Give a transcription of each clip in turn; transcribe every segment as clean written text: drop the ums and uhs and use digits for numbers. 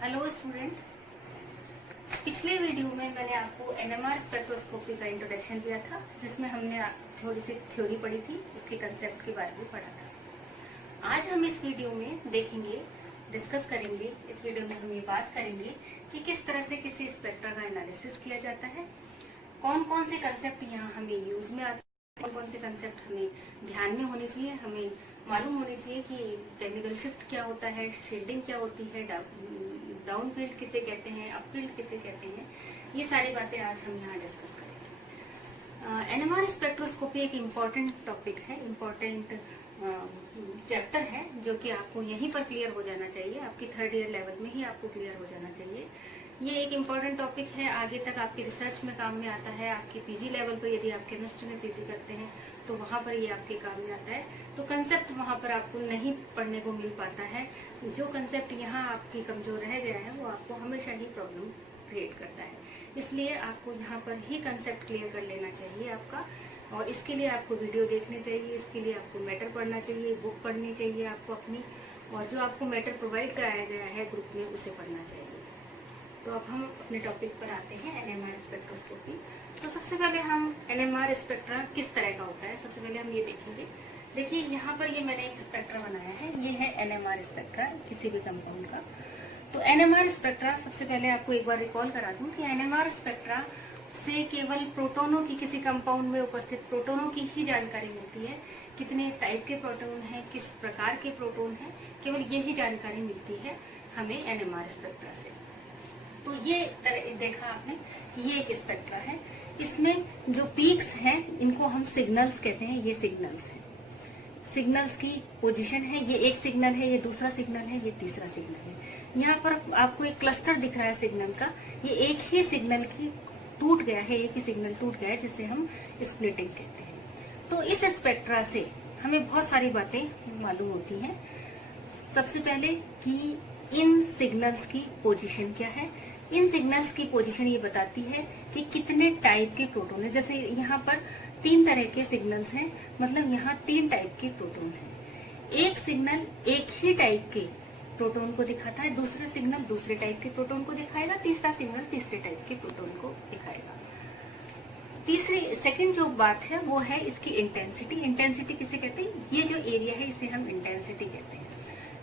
Hello student, पिछले video में मैंने आपको एनएमआर स्पेक्ट्रोस्कोपी का इंट्रोडक्शन दिया था, जिसमें हमने थोड़ी सी थ्योरी पढ़ी थी, उसके कंसेप्ट के बारे में पढ़ा था। आज हम इस वीडियो में देखेंगे, डिस्कस करेंगे। इस वीडियो में हम ये बात करेंगे कि किस तरह से किसी स्पेक्ट्रा का एनालिसिस किया जाता है, कौन कौन से कंसेप्ट यहाँ हमें यूज में आते हैं, कौन कौन से कंसेप्ट हमें ध्यान में होने चाहिए, हमें मालूम होनी चाहिए कि केमिकल शिफ्ट क्या होता है, शील्डिंग क्या होती है, डाउन फील्ड किसे कहते हैं, अप फील्ड किसे कहते हैं। ये सारी बातें आज हम यहाँ डिस्कस करेंगे। एनएमआर स्पेक्ट्रोस्कोपी एक इम्पॉर्टेंट टॉपिक है, इम्पॉर्टेंट चैप्टर है, जो कि आपको यहीं पर क्लियर हो जाना चाहिए, आपकी थर्ड ईयर लेवल में ही आपको क्लियर हो जाना चाहिए। ये एक इम्पॉर्टेंट टॉपिक है, आगे तक आपकी रिसर्च में काम में आता है। आपके पीजी लेवल पर यदि आप केमिस्ट्री में पीजी करते हैं तो वहां पर ये आपके काम में आता है। तो कंसेप्ट वहां पर आपको नहीं पढ़ने को मिल पाता है। जो कंसेप्ट यहाँ आपकी कमजोर रह गया है वो आपको हमेशा ही प्रॉब्लम क्रिएट करता है। इसलिए आपको यहाँ पर ही कंसेप्ट क्लियर कर लेना चाहिए आपका, और इसके लिए आपको वीडियो देखने चाहिए, इसके लिए आपको मैटर पढ़ना चाहिए, बुक पढ़नी चाहिए आपको अपनी, और जो आपको मैटर प्रोवाइड कराया गया है ग्रुप में उसे पढ़ना चाहिए। तो अब हम अपने टॉपिक पर आते हैं, एनएमआर स्पेक्ट्रोस्कोपी। तो सबसे पहले हम एनएमआर स्पेक्ट्रा किस तरह का होता है, सबसे पहले हम ये देखेंगे। देखिए यहाँ पर ये मैंने एक स्पेक्ट्रा बनाया है, ये है एनएमआर स्पेक्ट्रा किसी भी कंपाउंड का। तो एनएमआर स्पेक्ट्रा, सबसे पहले आपको एक बार रिकॉल करा दूं कि एनएमआर स्पेक्ट्रा से केवल प्रोटोनों की, किसी कंपाउंड में उपस्थित प्रोटोनों की ही जानकारी मिलती है। कितने टाइप के प्रोटोन हैं, किस प्रकार के प्रोटोन हैं, केवल यही जानकारी मिलती है हमें एनएमआर स्पेक्ट्रा से। तो ये देखा आपने कि ये एक स्पेक्ट्रा है, इसमें जो पीक्स हैं इनको हम सिग्नल्स कहते हैं। ये सिग्नल्स हैं, सिग्नल्स की पोजीशन है। ये एक सिग्नल है, ये दूसरा सिग्नल है, ये तीसरा सिग्नल है। यहाँ पर आपको एक क्लस्टर दिख रहा है सिग्नल का, ये एक ही सिग्नल की टूट गया है, एक ही सिग्नल टूट गया है, जिसे हम स्प्लिटिंग कहते हैं। तो इस स्पेक्ट्रा से हमें बहुत सारी बातें मालूम होती हैं। सबसे पहले कि इन सिग्नल्स की पोजीशन क्या है। इन सिग्नल्स की पोजीशन ये बताती है कि कितने टाइप के प्रोटॉन है। जैसे यहाँ पर 3 तरह के सिग्नल्स हैं, मतलब यहाँ 3 टाइप के प्रोटॉन हैं। एक सिग्नल एक ही टाइप के प्रोटॉन को दिखाता है, दूसरा सिग्नल दूसरे टाइप के प्रोटॉन को दिखाएगा, तीसरा सिग्नल तीसरे टाइप के प्रोटॉन को दिखाएगा। सेकंड जो बात है वो है इसकी इंटेंसिटी। इंटेंसिटी किसे कहते हैं? ये जो एरिया है इसे हम इंटेंसिटी कहते हैं।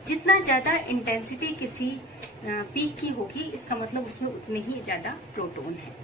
जितना ज्यादा इंटेंसिटी किसी पीक की होगी, इसका मतलब उसमें उतने ही ज्यादा प्रोटॉन है।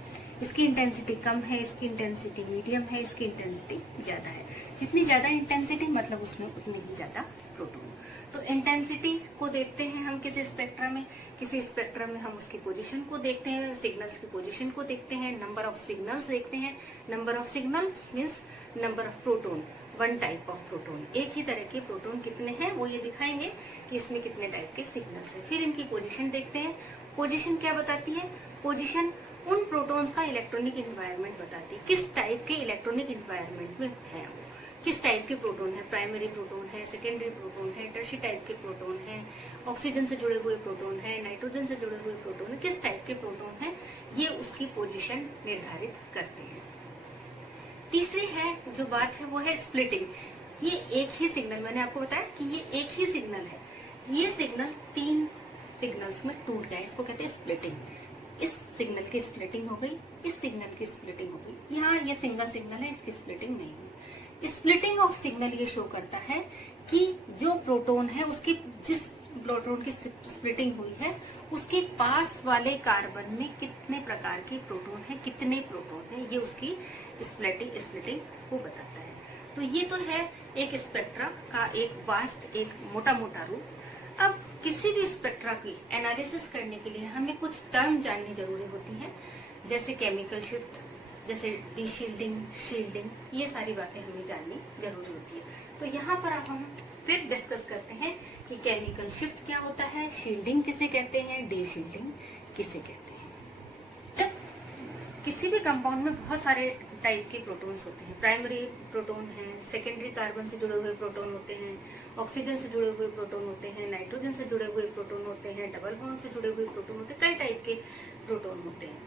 इसकी इंटेंसिटी कम है, इसकी इंटेंसिटी मीडियम है, इसकी इंटेंसिटी ज्यादा है। जितनी ज्यादा इंटेंसिटी मतलब उसमें उतने ही ज्यादा प्रोटॉन। तो इंटेंसिटी को देखते हैं हम किसी स्पेक्ट्रा में, किसी स्पेक्ट्रा में हम उसकी पोजीशन को देखते हैं, सिग्नल्स की पोजीशन को देखते हैं, नंबर ऑफ सिग्नल्स देखते हैं। Number of signals means number of proton, one type of proton. एक ही तरह के प्रोटॉन कितने हैं वो ये दिखाएंगे कि इसमें कितने टाइप के सिग्नल्स हैं। फिर इनकी पोजीशन देखते हैं। पोजीशन क्या बताती है? पोजीशन उन प्रोटॉन्स का इलेक्ट्रॉनिक एनवायरनमेंट बताती है, किस टाइप के इलेक्ट्रॉनिक एनवायरनमेंट में है वो, किस टाइप के प्रोटॉन है। प्राइमरी प्रोटॉन है, सेकेंडरी प्रोटॉन है, टर्शियरी टाइप के प्रोटॉन है, ऑक्सीजन से जुड़े हुए प्रोटॉन है, नाइट्रोजन से जुड़े हुए प्रोटॉन है, किस टाइप के प्रोटॉन है, ये उसकी पोजीशन निर्धारित करते हैं। तीसरी है जो बात है वो है स्प्लिटिंग। ये एक ही सिग्नल, मैंने आपको बताया कि ये एक ही सिग्नल है, ये सिग्नल 3 सिग्नल्स में टूट गया, इसको कहते हैं स्प्लिटिंग। इस सिग्नल की स्प्लिटिंग हो गई, इस सिग्नल की स्प्लिटिंग हो गई। यहाँ ये सिंगल सिग्नल है, इसकी स्प्लिटिंग नहीं हुई। स्प्लिटिंग ऑफ सिग्नल ये शो करता है कि जो प्रोटॉन है उसकी, जिस प्रोटॉन की स्प्लिटिंग हुई है उसके पास वाले कार्बन में कितने प्रकार के प्रोटॉन है, कितने प्रोटॉन है, ये उसकी स्प्लिटिंग को बताता है। तो ये तो है एक स्पेक्ट्रा का एक वास्ट, एक मोटा मोटा रूप। अब किसी भी स्पेक्ट्रा की एनालिसिस करने के लिए हमें कुछ टर्म जाननी जरूरी होती है, जैसे केमिकल शिफ्ट, जैसे डीशील्डिंग, शील्डिंग, ये सारी बातें हमें जाननी जरूरी होती है। तो यहाँ पर अब हम फिर डिस्कस करते हैं कि केमिकल शिफ्ट क्या होता है, शील्डिंग किसे कहते हैं, डीशील्डिंग किसे कहते हैं। जब किसी भी कंपाउंड में बहुत सारे टाइप के प्रोटॉन्स होते हैं, प्राइमरी प्रोटॉन है, सेकेंडरी कार्बन से जुड़े हुए प्रोटॉन होते हैं, ऑक्सीजन से जुड़े हुए प्रोटॉन होते हैं, नाइट्रोजन से जुड़े हुए प्रोटॉन होते हैं, डबल बॉन्ड से जुड़े हुए प्रोटॉन होते हैं, कई टाइप के प्रोटॉन होते हैं।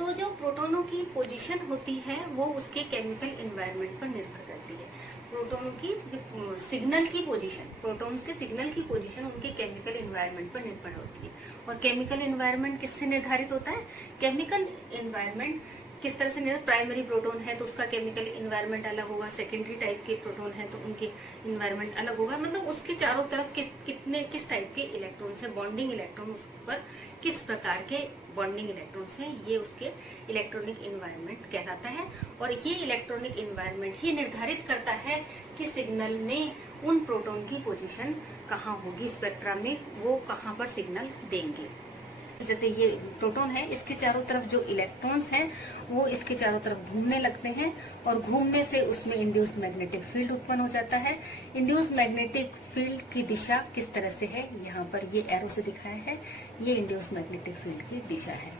तो जो प्रोटोनों की पोजीशन होती है वो उसके केमिकल एनवायरनमेंट पर निर्भर करती है। प्रोटोनों की जो सिग्नल की पोजीशन, प्रोटॉन्स के सिग्नल की पोजीशन उनके केमिकल एनवायरनमेंट पर निर्भर होती है। और केमिकल एनवायरनमेंट किससे निर्धारित होता है? केमिकल एनवायरनमेंट किस तरह से निर्धारित? प्राइमरी प्रोटोन है तो उसका केमिकल एनवायरनमेंट अलग होगा, सेकेंडरी टाइप के प्रोटोन है तो उनके एनवायरनमेंट अलग होगा। मतलब उसके चारों तरफ किस टाइप के इलेक्ट्रॉन्स है, बॉन्डिंग इलेक्ट्रॉन उस पर किस प्रकार के बॉन्डिंग इलेक्ट्रॉन्स हैं, ये उसके इलेक्ट्रॉनिक एनवायरनमेंट कहलाता है। और ये इलेक्ट्रॉनिक एनवायरनमेंट ही निर्धारित करता है कि सिग्नल में उन प्रोटॉन की पोजीशन कहाँ होगी स्पेक्ट्रा में, वो कहाँ पर सिग्नल देंगे। जैसे ये प्रोटॉन है, इसके चारों तरफ जो इलेक्ट्रॉन्स हैं वो इसके चारों तरफ घूमने लगते हैं और घूमने से उसमें इंड्यूस्ड मैग्नेटिक फील्ड उत्पन्न हो जाता है। इंड्यूस्ड मैग्नेटिक फील्ड की दिशा किस तरह से है, यहाँ पर ये एरो से दिखाया है, ये इंड्यूस्ड मैग्नेटिक फील्ड की दिशा है।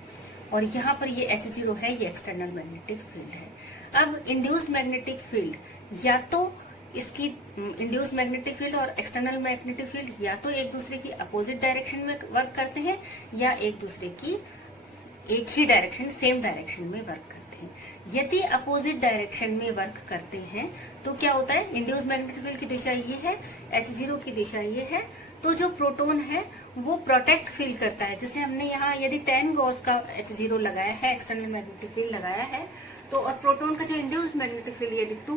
और यहाँ पर ये H0 है, ये एक्सटर्नल मैग्नेटिक फील्ड है। अब इंड्यूस्ड मैग्नेटिक फील्ड या तो इसकी इंड्यूस्ड मैग्नेटिक फील्ड और एक्सटर्नल मैग्नेटिक फील्ड या तो एक दूसरे की अपोजिट डायरेक्शन में वर्क करते हैं या एक दूसरे की एक ही डायरेक्शन, सेम डायरेक्शन में वर्क करते हैं। यदि अपोजिट डायरेक्शन में वर्क करते हैं तो क्या होता है? इंड्यूस्ड मैग्नेटिक फील्ड की दिशा ये है, H0 की दिशा ये है, तो जो प्रोटॉन है वो प्रोटेक्ट फील करता है। जैसे हमने यहाँ यदि 10 गॉस का H0 लगाया है, एक्सटर्नल मैग्नेटिक फील्ड लगाया है, तो और प्रोटॉन का जो इंड्यूस्ड मैग्नेटिक फील्ड यदि 2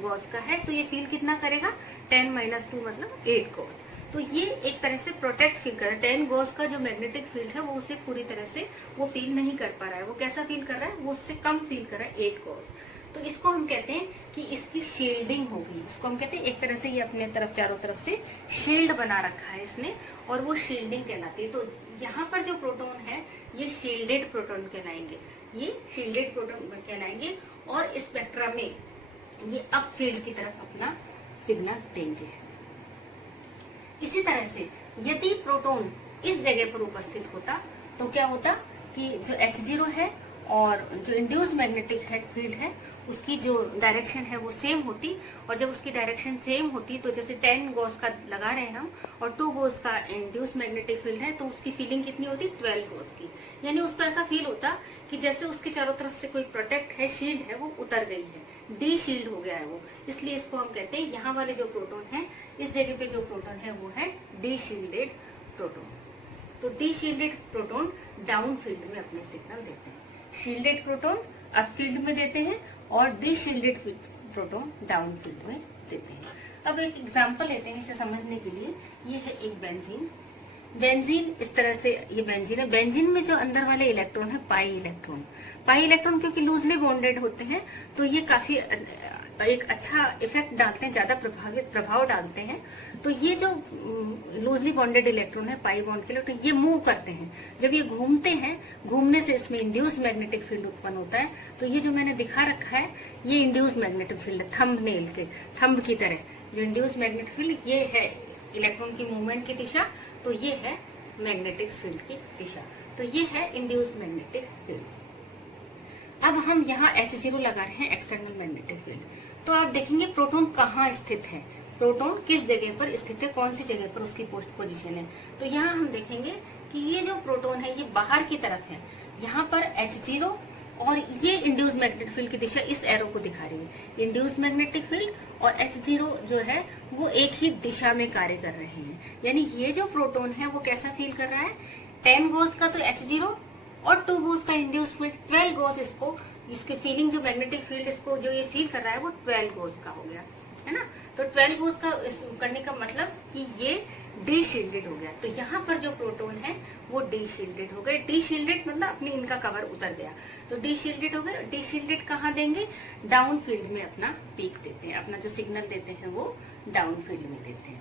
गॉस का है तो ये फील कितना करेगा? 10 - 2 मतलब 8 गॉस। तो ये एक तरह से प्रोटेक्ट फील कर रहा है। 10 गॉस का जो मैग्नेटिक फील्ड है वो उसे पूरी तरह से वो फील नहीं कर पा रहा है। वो कैसा फील कर रहा है? वो उससे कम फील कर रहा है, 8 गॉस। तो इसको हम कहते हैं कि इसकी शील्डिंग होगी। इसको हम कहते हैं एक तरह से ये अपने तरफ चारों तरफ से शील्ड बना रखा है इसने, और वो शील्डिंग कहलाती है। तो यहाँ पर जो प्रोटॉन है ये शील्डेड प्रोटॉन कहलाएंगे, ये शील्डेड प्रोटॉन कहलाएंगे और स्पेक्ट्रा में ये अप फील्ड की तरफ अपना सिग्नल देंगे। इसी तरह से यदि प्रोटॉन इस जगह पर उपस्थित होता तो क्या होता कि जो H0 है और जो इंड्यूस्ड मैग्नेटिक फील्ड है उसकी जो डायरेक्शन है वो सेम होती। और जब उसकी डायरेक्शन सेम होती तो जैसे 10 गॉस का लगा रहे हैं हम और 2 गॉस का इंड्यूस्ड मैग्नेटिक फील्ड है तो उसकी फीलिंग कितनी होती? 12 गॉस की। यानी उसको ऐसा फील होता कि जैसे उसके चारों तरफ से कोई प्रोटेक्ट है, शील्ड है, वो उतर गई है, डी शील्ड हो गया है वो। इसलिए इसको हम कहते हैं यहाँ वाले जो प्रोटॉन है, इस जगह पे जो प्रोटॉन है वो है डी शील्डेड प्रोटॉन। तो D shielded proton down field में अपने सिग्नल देते हैं, शील्डेड प्रोटॉन अप फील्ड में देते हैं और D shielded proton down field में देते हैं। अब एक एग्जांपल लेते हैं इसे समझने के लिए। ये है एक बेंजीन। बेंजीन इस तरह से ये बेंजीन है। बेंजीन में जो अंदर वाले इलेक्ट्रॉन है पाई इलेक्ट्रॉन, पाई इलेक्ट्रॉन क्योंकि लूजली बॉन्डेड होते हैं तो ये काफी एक अच्छा इफेक्ट डालते हैं, ज्यादा प्रभाव डालते हैं। तो ये जो लूजली बॉन्डेड इलेक्ट्रॉन है, पाई बॉन्ड के इलेक्ट्रॉन, ये मूव करते हैं। जब ये घूमते हैं, घूमने से इसमें इंड्यूस्ड मैग्नेटिक फील्ड उत्पन्न होता है। तो ये जो मैंने दिखा रखा है ये इंड्यूस्ड मैग्नेटिक फील्ड है, थंबनेल के थंब की तरह जो इंड्यूस्ड मैग्नेटिक फील्ड, ये है इलेक्ट्रॉन की मूवमेंट की दिशा, तो ये है मैग्नेटिक फील्ड की दिशा। तो ये है इंड्यूस्ड मैग्नेटिक फील्ड। अब हम यहाँ H0 लगा रहे हैं, एक्सटर्नल मैग्नेटिक फील्ड। तो आप देखेंगे प्रोटॉन कहाँ स्थित है, प्रोटॉन किस जगह पर स्थित है, कौन सी जगह पर उसकी पोजीशन है। तो यहाँ हम देखेंगे कि ये जो प्रोटॉन है ये बाहर की तरफ है, यहाँ पर H0 और ये इंड्यूस्ड मैग्नेटिक फील्ड की दिशा इस एरो को दिखा रही है। इंड्यूस्ड मैग्नेटिक फील्ड और H0 जो है वो एक ही दिशा में कार्य कर रहे हैं। यानी ये जो प्रोटॉन है वो कैसा फील कर रहा है? 10 गॉस का तो H0 और 2 गॉस का इंड्यूस्ड फील्ड, 12 गॉस इसको, इसके फीलिंग जो मैग्नेटिक फील्ड इसको जो ये फील कर रहा है वो 12 गॉस का हो गया है ना। तो 12 गॉस का करने का मतलब कि ये डी शील्डेड हो गया। तो यहाँ पर जो प्रोटॉन है वो डी शील्डेड हो गए। डी शील्डेड मतलब अपनी इनका कवर उतर गया, तो डी शील्डेड हो गए। डी शील्डेड कहाँ देंगे? डाउन फील्ड में अपना पीक देते हैं, अपना जो सिग्नल देते हैं वो डाउन फील्ड में देते हैं।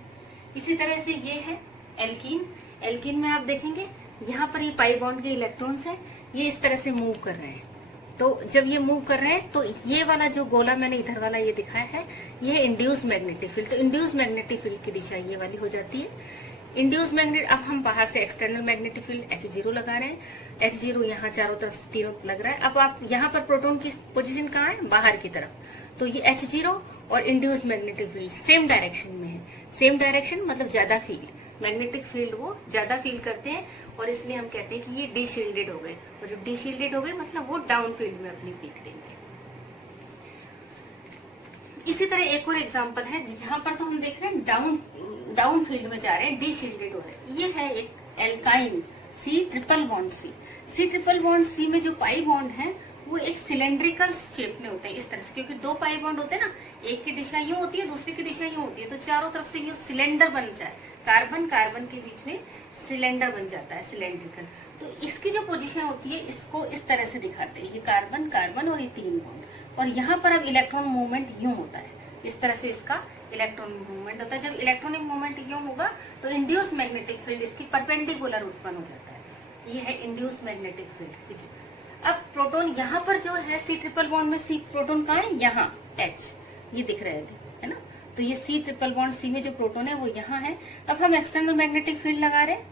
इसी तरह से ये है एल्कीन। एल्कीन में आप देखेंगे यहाँ पर ये पाई बॉन्ड के इलेक्ट्रॉन्स है, ये इस तरह से मूव कर रहे हैं। तो जब ये मूव कर रहे हैं तो ये वाला जो गोला मैंने इधर वाला ये दिखाया है ये है इंड्यूस्ड मैग्नेटिक फील्ड। तो इंड्यूस्ड मैग्नेटिक फील्ड की दिशा ये वाली हो जाती है इंड्यूस्ड मैग्नेट। अब हम बाहर से एक्सटर्नल मैग्नेटिक फील्ड H0 लगा रहे हैं। H0 यहाँ चारों तरफ से तीनों लग रहा है। अब आप यहाँ पर प्रोटॉन की पोजीशन कहाँ है? बाहर की तरफ। तो ये H0 और induced magnetic field same direction में है। सेम डायरेक्शन मतलब ज्यादा फील्ड, मैग्नेटिक फील्ड वो ज्यादा फील करते हैं और इसलिए हम कहते हैं कि ये डीशील्डेड हो गए। और जब डीशील्डेड हो गए मतलब वो डाउन फील्ड में अपनी पीक देंगे। इसी तरह एक और एग्जांपल है, यहाँ पर तो हम देख रहे हैं डाउन फील्ड में जा रहे हैं, डीशील्डेड हो रहे हैं। ये है एक alkyne C triple bond C triple bond C में जो पाई बॉन्ड है वो एक सिलेंड्रिकल शेप में होते हैं इस तरह से, क्योंकि 2 पाई बॉन्ड होते हैं ना, एक की दिशा यूं होती है, दूसरी की दिशा यूं होती है, तो चारों तरफ से ये सिलेंडर बन जाए, कार्बन कार्बन के बीच में सिलेंडर बन जाता है, सिलेंड्रिकल। तो इसकी जो पोजीशन होती है इसको इस तरह से दिखाते हैं, ये कार्बन कार्बन और ये 3 बॉन्ड। और यहाँ पर अब इलेक्ट्रॉन मूवमेंट यूं होता है, इस तरह से इसका इलेक्ट्रॉन मूवमेंट होता है। जब इलेक्ट्रॉनिक मूवमेंट यूं होगा तो इंड्यूस मैग्नेटिक फील्ड इसकी परपेंडिकुलर उत्पन्न हो जाता है। ये है इंड्यूस मैग्नेटिक फील्ड। अब प्रोटॉन यहाँ पर जो है सी ट्रिपल बॉन्ड में सी प्रोटॉन कहाँ है, यहाँ H, ये दिख रहे थे, है ना। तो ये सी ट्रिपल बॉन्ड सी में जो प्रोटॉन है वो यहाँ है। अब हम एक्सटर्नल मैग्नेटिक फील्ड लगा रहे हैं,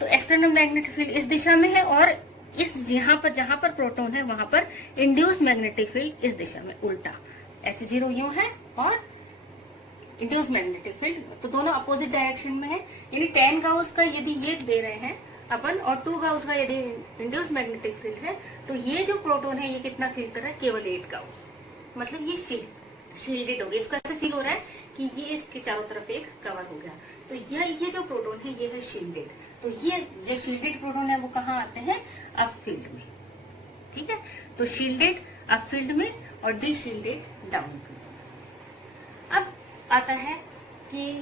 तो एक्सटर्नल मैग्नेटिक फील्ड इस दिशा में है और इस यहाँ पर जहां पर प्रोटॉन है वहां पर इंड्यूस मैग्नेटिक फील्ड इस दिशा में उल्टा, H0 यूं है और इंड्यूस मैग्नेटिक फील्ड, तो दोनों अपोजिट डायरेक्शन में है। यानी 10 गाउस का यदि ये दे रहे हैं अपन और 2 गाउस का यदि इंड्यूस मैग्नेटिक फील्ड है, तो ये जो प्रोटॉन है ये कितना फील कर रहा है, केवल 8 गाउस, मतलब ये शील्डेड हो गया। इसका ऐसे फील हो रहा है कि ये इसके चारों तरफ एक कवर हो गया। तो ये जो प्रोटॉन है ये है शील्डेड। तो ये जो शील्डेड प्रोटॉन है वो कहाँ आते हैं, अप फील्ड में, ठीक है। तो शील्डेड अप फील्ड में और डीशील्डेड डाउन फील्ड में। अब आता है कि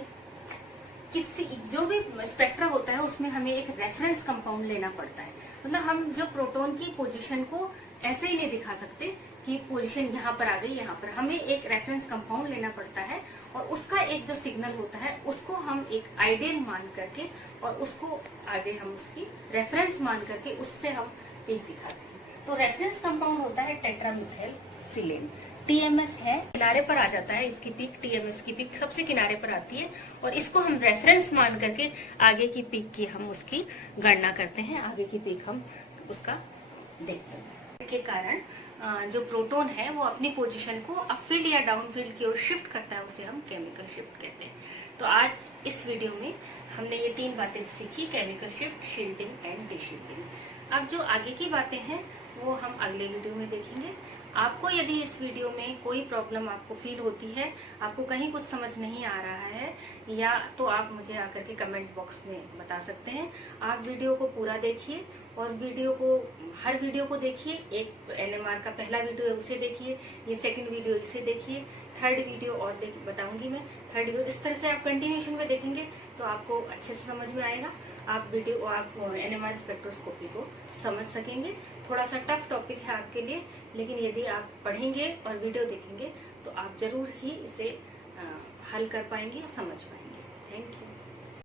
किसी जो भी स्पेक्ट्रा होता है उसमें हमें एक रेफरेंस कंपाउंड लेना पड़ता है। मतलब हम जो प्रोटॉन की पोजीशन को ऐसे ही नहीं दिखा सकते कि पोजीशन यहाँ पर आ गई, यहाँ पर हमें एक रेफरेंस कंपाउंड लेना पड़ता है और उसका एक जो सिग्नल होता है उसको हम एक आइडियल मान करके और उसको आगे हम उसकी रेफरेंस मान करके उससे हम पीक दिखाते हैं। तो रेफरेंस कंपाउंड होता है टेट्रामिथाइल सिलेन, TMS है, किनारे पर आ जाता है इसकी पीक, TMS की पीक सबसे किनारे पर आती है और इसको हम रेफरेंस मान करके आगे की पीक की हम उसकी गणना करते हैं, आगे की पीक हम उसका देखते हैं। के कारण जो प्रोटॉन है वो अपनी पोजीशन को अपफील्ड या डाउनफील्ड की ओर शिफ्ट करता है, उसे हम केमिकल शिफ्ट कहते हैं। तो आज इस वीडियो में हमने ये 3 बातें सीखी, केमिकल शिफ्ट, शील्डिंग एंड डीशील्डिंग। अब जो आगे की बातें हैं वो हम अगले वीडियो में देखेंगे। आपको यदि इस वीडियो में कोई प्रॉब्लम आपको फील होती है, आपको कहीं कुछ समझ नहीं आ रहा है, या तो आप मुझे आकर के कमेंट बॉक्स में बता सकते हैं। आप वीडियो को पूरा देखिए और हर वीडियो को देखिए। एक NMR का पहला वीडियो है उसे देखिए, ये सेकंड वीडियो इसे देखिए, थर्ड वीडियो और बताऊंगी मैं, थर्ड वीडियो। इस तरह से आप कंटिन्यूएशन में देखेंगे तो आपको अच्छे से समझ में आएगा, आप NMR स्पेक्ट्रोस्कोपी को समझ सकेंगे। थोड़ा सा टफ टॉपिक है आपके लिए, लेकिन यदि आप पढ़ेंगे और वीडियो देखेंगे तो आप जरूर ही इसे हल कर पाएंगे और समझ पाएंगे। Thank you.